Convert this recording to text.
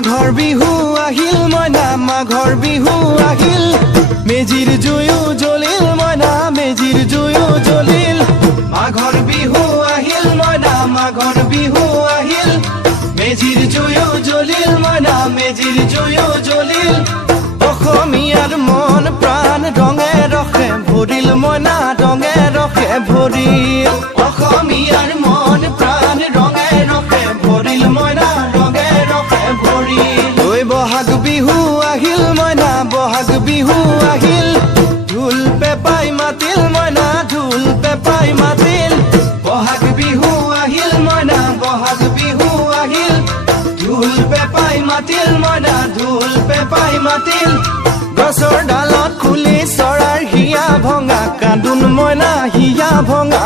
মাঘৰ বিহু আহিল মইনা মাঘৰ বিহু আহিল মেজিৰ জুয়ো জ্বলিল মইনা মেজিৰ জুয়ো জ্বলিল মাঘৰ বিহু আহিল মইনা মাঘৰ বিহু আহিল মেজিৰ জুয়ো জ্বলিল মইনা মেজিৰ জুয়ো জ্বলিল অসমীয়াৰ মন প্ৰাণ ৰঙে ৰখে ভৰিল মইনা ৰঙে ৰখে ভৰিল অসমীয়াৰ মন প্ৰাণ ৰঙে ৰখে ভৰিল মইনা ৰঙে ৰখে ভৰিল ঐ বহাগ বিহু আহিল মইনা বহাগ বিহু আহিল ঢোল পেপাই মাতিল মইনা ঢোল পেপাই মাতিল বহাগ বিহু আহিল মইনা বহাগ বিহু আহিল ঢোল পেপাই মাতিল মইনা ঢোল পেপাই মাতিল গছৰ ডালত খুলি চৰাৰ হিয়া ভঙা কান্দোন মইনা হিয়া ভঙা